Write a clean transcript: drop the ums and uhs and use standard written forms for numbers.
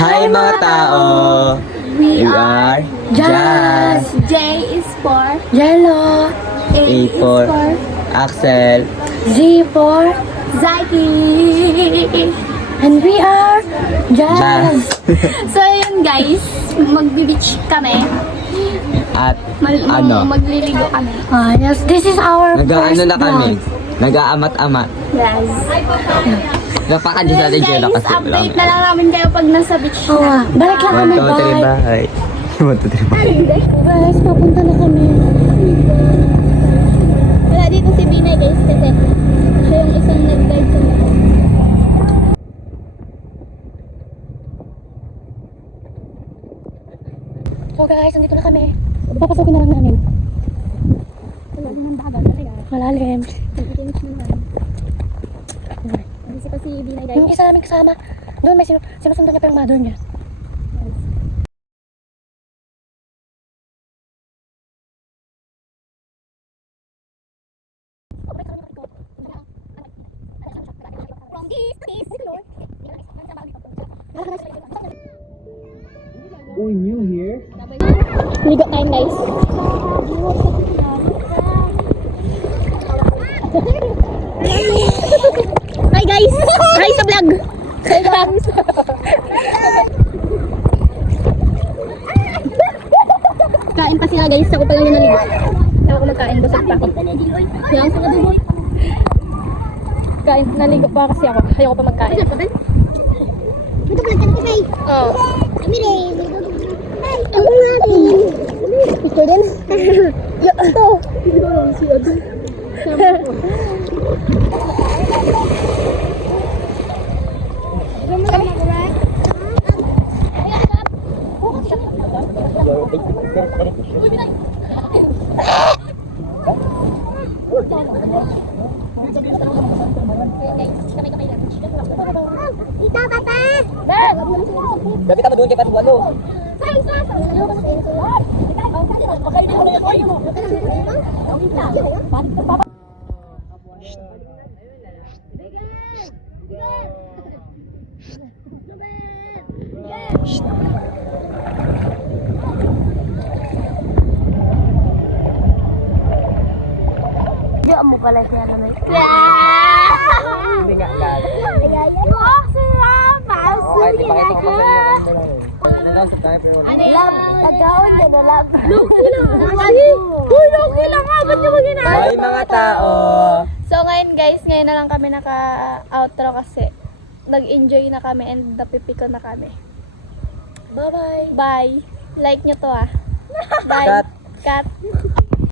Hi mga tao! We are Jazz! J is for Jello. A A is for for Axel. Z for Zaki. and we are Jazz. Jazz. So yun guys, magbe-beach kami. At ano? Magliligo kami. Yes, this is our Nag-ano first na kami? vlog. Nag-aamat-amat. Yes. Napaka Diyos natin Guys, kasi update na lang namin kayo pag nasa beach Oo nga. Balik lang kami, 1, 2, 3, bye. bye. 1, 2, 3, bye. Guys, papunta na kami. Wala dito si Binay guys kasi siya yung isang nag-guide sa mga. So guys, nandito na kami. Papasukin na lang namin. Wala nang bagal kasi guys. Malalim. Nag-finish na naman. Kasi pa si Binay guys. Yung isa namin kasama, doon may sinusundan niya pa yung mother niya. Uy, new here? Ligo time guys. Hi guys! Hi sa vlog! Hi guys! Kain pa sila guys, ako pa lang yung naligo. Kaya ako magkain, busog pa ako. Yan, sa naligo. Kain, naligo pa kasi ako. Ayoko pa magkain. Ito pala ko kay. Oo. Kami rin. Ako nga rin. Ito din. Ito. Ito lang siya doon. Ito, papa! Gabi tama doon kay Patualo. Diyan mo pala siya na may... Hindi nga agad. Nag-usap tayo pero wala. Love, nagkaon ka na love. Hi mga tao! So ngayon guys, ngayon na lang kami naka-outro kasi nag-enjoy na kami and napipiko na kami. Bye-bye. Bye! Like nyo to ah. Bye! Cut. Cut!